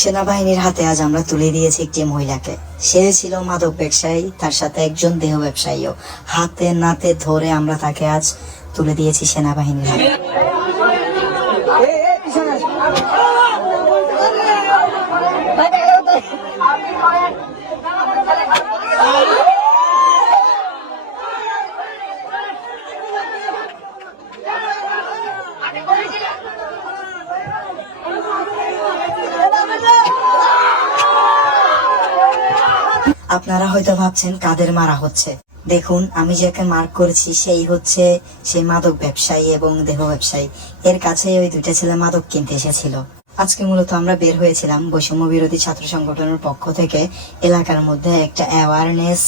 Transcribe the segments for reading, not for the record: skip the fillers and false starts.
সেনাবাহিনীর হাতে আজ আমরা তুলে দিয়েছি একটি মহিলাকে। সে ছিল মাদক ব্যবসায়ী, তার সাথে একজন দেহ ব্যবসায়ীও। হাতে নাতে ধরে আমরা তাকে আজ তুলে দিয়েছি সেনাবাহিনীর হাতে। আপনারা হয়তো ভাবছেন কাদের মারা হচ্ছে। দেখুন, আমি যাকে মার্ক করেছি সেই হচ্ছে সেই মাদক ব্যবসায়ী এবং দেহ ব্যবসায়ী। এর কাছে ওই দুইটা ছেলে মাদক কিনতে এসেছিল। আজকে মূলত আমরা বের হয়েছিলাম বৈষম্য বিরোধী ছাত্র সংগঠনের পক্ষ থেকে এলাকার মধ্যে একটা অ্যাওয়ারনেস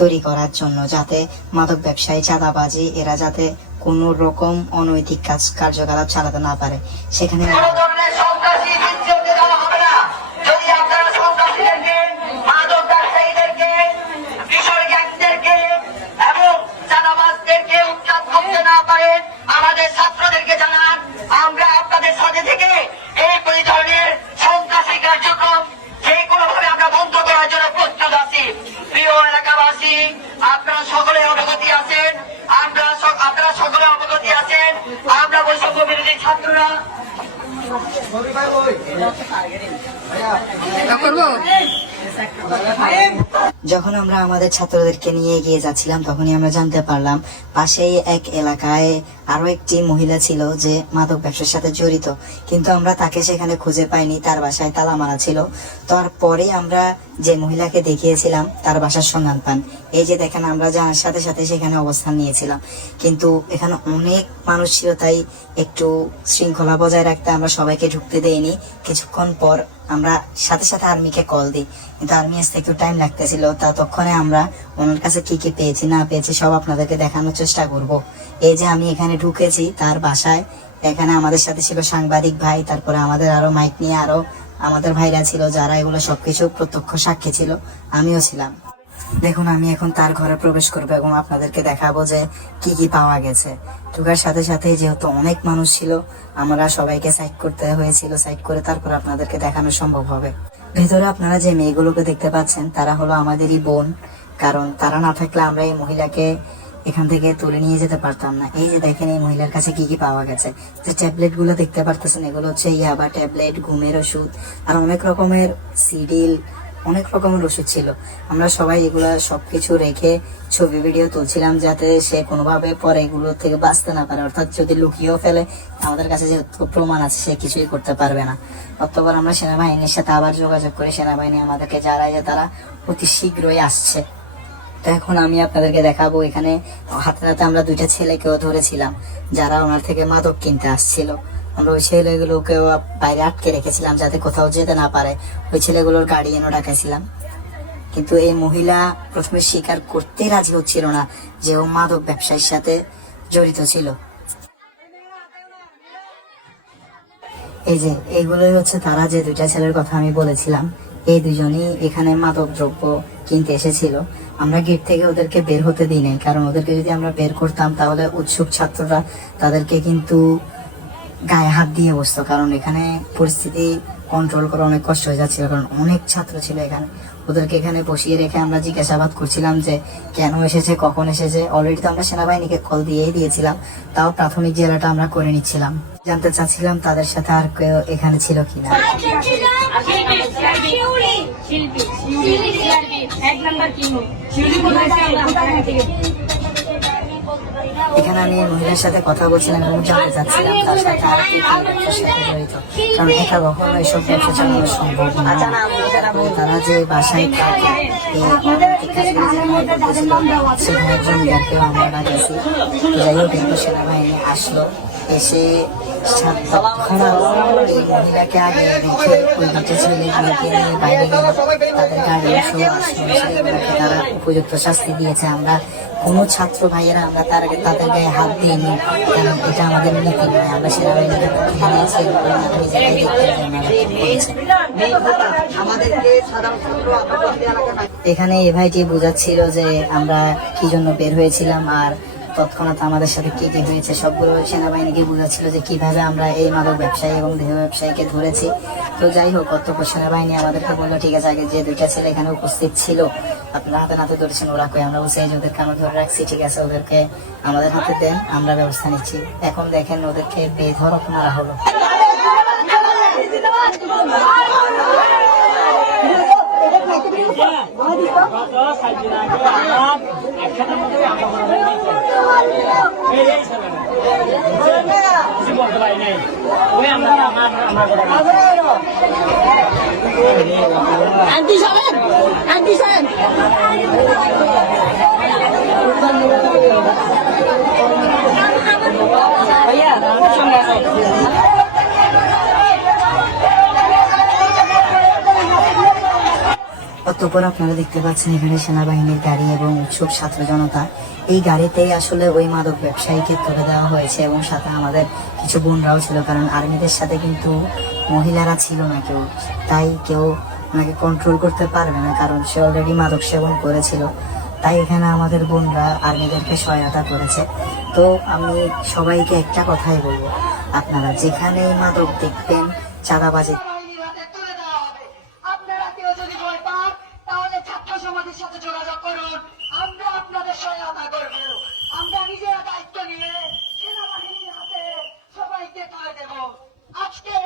তৈরি করার জন্য, যাতে মাদক ব্যবসায়ী, চাঁদাবাজি এরা যাতে কোনো রকম অনৈতিক কার্যকলাপ চালাতে না পারে। সেখানে আমাদের ছাত্রদেরকে জানান, আমরা আপনাদের সাথে থেকে এই ধরনের সন্ত্রাসী কার্যক্রম যে কোনো ভাবে আমরা বন্ধ করার জন্য প্রস্তুত আছি। প্রিয় এলাকাবাসী, আপনারা সকলে অবগতি আছেন, আপনারা সকলে অবগতি আছেন, আমরা বৈষম্য বিরোধী ছাত্ররা যখন আমরা আমাদের ছাত্রদেরকে নিয়ে এগিয়ে যাচ্ছিলাম, তখনই আমরা জানতে পারলাম পাশেই এক এলাকায় আরো একটি মহিলা ছিল যে মাদক ব্যবসার সাথে জড়িত, কিন্তু আমরা তাকে সেখানে খুঁজে পাইনি। তার বাসায় তালা মারা ছিল। তারপরে আমরা যে মহিলাকে দেখিয়েছিলাম তার বাসার সন্ধান পান। এই যে দেখেন, আমরা জানার সাথে সাথে সেখানে অবস্থান নিয়েছিলাম, কিন্তু এখানে অনেক মানুষ ছিল, তাই একটু শৃঙ্খলা বজায় রাখতে আমরা সবাইকে ঢুকতে দেইনি। কিছুক্ষণ পর আমরা সাথে সাথে আর্মিকে কল দিই, কিন্তু আর্মি আসতে একটু টাইম লাগতেছিল। ততক্ষণে আমরা ওনার কাছে কি কি পেয়েছি না পেয়েছি সব আপনাদেরকে দেখানোর চেষ্টা করব। এই যে আমি এখানে ঢুকেছি তার বাসায়, এখানে আমাদের সাথে ছিল সাংবাদিক ভাই, তারপরে আমাদের আরো মাইক নিয়ে আরো আমাদের ভাইরা ছিল যারা এগুলো সবকিছু প্রত্যক্ষ সাক্ষী ছিল, আমিও ছিলাম। দেখুন, আমি এখন তার ঘরে প্রবেশ করবো এবং আপনাদেরকে দেখাবো যে কি কি পাওয়া গেছে। ঢুকার সাথে সাথে যেহেতু অনেক মানুষ ছিল, আমরা সবাইকে সাইড করতে হয়েছিল। সাইড করে তারপর আপনাদেরকে দেখানো সম্ভব হবে। ভেতরে আপনারা যে মেয়েগুলোকে দেখতে পাচ্ছেন তারা হলো আমাদেরই বোন, কারণ তারা না থাকলে আমরা এই মহিলাকে এখান থেকে তুলে নিয়ে যেতে পারতাম না। এই যে দেখেন, এই মহিলার কাছে কি কি পাওয়া গেছে। যে ট্যাবলেট গুলো দেখতে পারতেছেন, এগুলো হচ্ছে ইয়াবা ট্যাবলেট, ঘুমের ওষুধ, আর অনেক রকমের সিডিল, অনেক রকমের ওষুধ ছিল। আমরা সবাই এগুলা সবকিছু রেখে ছবি ভিডিও তুলছিলাম, যাতে সে কোনোভাবে পরে এগুলো থেকে বাঁচতে না পারে। অর্থাৎ যদি লুকিয়েও ফেলে, আমাদের কাছে যেহেতু প্রমাণ আছে, সে কিছুই করতে পারবে না। অতঃপর আমরা সেনাবাহিনীর সাথে আবার যোগাযোগ করি। সেনাবাহিনী আমাদেরকে জানায় যে তারা অতি শীঘ্রই আসছে। তো এখন আমি আপনাদেরকে দেখাবো, এখানে হাতে হাতে আমরা দুইটা ছেলেকেও ধরেছিলাম যারা ওনার থেকে মাদক কিনতে আসছিল। আমরা ওই ছেলেগুলোকেও বাইরে আটকে রেখেছিলাম যাতে কোথাও যেতে না পারে। ওই ছেলেগুলোর গার্ডিয়ানও ডাকেছিলাম, কিন্তু এই মহিলা প্রথমে স্বীকার করতে রাজি হচ্ছিল না যে ও মাদক ব্যবসায়ীর সাথে জড়িত ছিল। এই যে এইগুলোই হচ্ছে তারা, যে দুইটা ছেলের কথা আমি বলেছিলাম। এই দুজনই এখানে মাদক দ্রব্য কিনতে এসেছিল। আমরা গেট থেকে ওদেরকে বের হতে দিই নাই, কারণ ওদেরকে যদি আমরা বের করতাম তাহলে উৎসুক ছাত্ররা তাদেরকে কিন্তু গায়ে হাত দিয়ে বসতো, কারণ এখানে পরিস্থিতি কন্ট্রোল করা অনেক কষ্ট হয়ে যাচ্ছিল, কারণ অনেক ছাত্র ছিল এখানে। ওদেরকে এখানে বসিয়ে রেখে আমরা জিজ্ঞাসাবাদ করছিলাম যে কেন এসেছে, কখন এসেছে। অলরেডি তো আমরা সেনাবাহিনীকে কল দিয়েই দিয়েছিলাম, তাও প্রাথমিক জেলাটা আমরা করে নিচ্ছিলাম। জানতে চাচ্ছিলাম তাদের সাথে আর কেউ এখানে ছিল কিনা। এখানে আমি মহিলার সাথে কথা বলছিলাম এবং জানতে চাচ্ছিলাম তার সাথে আর কি ব্যবসার সাথে জড়িত, কারণ একা কখনো এইসব ব্যবসা চালানো সম্ভব না। তারা যে বাসায় থাকে সেখানে একজন যাকেও আমরা গেছি। যাই হোক, কিন্তু সেনাবাহিনী আসলো, এসে এই মহিলাকে আগে রেখে ওই দুটো ছেলেগুলোকে নিয়ে বাইরে গেল। তাদের গাড়ি আসলো, তারা উপযুক্ত শাস্তি দিয়েছে। আমরা কোনো ছাত্র ভাইয়েরা আমরা তাদের গায়ে হাত দিইনি, কারণ এটা আমাদের নীতি নয়। আমরা সেনাবাহিনীকে এখানে এ ভাইটি বোঝাচ্ছিল যে আমরা কি জন্য বের হয়েছিলাম, আর তৎক্ষণাৎ আমাদের সাথে কি কি হয়েছে সবগুলো সেনাবাহিনীকে বোঝাচ্ছিল যে কিভাবে আমরা এই মাদক ব্যবসায়ী এবং দেহ ব্যবসায়ীকে ধরেছি। তো যাই হোক, কর্তব্য সেনাবাহিনী আমাদেরকে বললো ঠিক আছে, আগে যে দুইটা ছেলে এখানে উপস্থিত ছিল আপনারা হাতে নাতে ধরেছেন, ওরা কই? আমরা বলছি এই যে ওদেরকে আমরা ধরে রাখছি, ঠিক আছে ওদেরকে আমাদের হাতে দেন, আমরা ব্যবস্থা নিচ্ছি। এখন দেখেন ওদেরকে বেধড়ক মারা হলো। অতঃপর আপনারা দেখতে পাচ্ছেন এখানে সেনাবাহিনীর গাড়ি এবং উৎসুক ছাত্র জনতা, এই গাড়িতেই আসলে ওই মাদক ব্যবসায়ীকে তুলে দেওয়া হয়েছে এবং সাথে আমাদের কিছু বোনরাও ছিল, কারণ আর্মিদের সাথে কিন্তু মহিলারা ছিল না কেউ, তাই কেউ ওনাকে কন্ট্রোল করতে পারবে না, কারণ সে অলরেডি মাদক সেবন করেছিল। তাই এখানে আমাদের বোনরা আর্মিদেরকে সহায়তা করেছে। তো আমি সবাইকে একটা কথাই বলবো, আপনারা যেখানে মাদক দেখবেন, চাঁদাবাজি সেনাবাহিনীর হাতে তুলে দেওয়া হবে। আপনারা কেউ যদি ভয় পান তাহলে ছাত্র সমাজের সাথে যোগাযোগ করুন, আমরা আপনাদের সহায়তা করব। আমরা নিজেরা দায়িত্ব নিয়ে সেনাবাহিনীর হাতে সবাইকে তুলে দেব। আজকের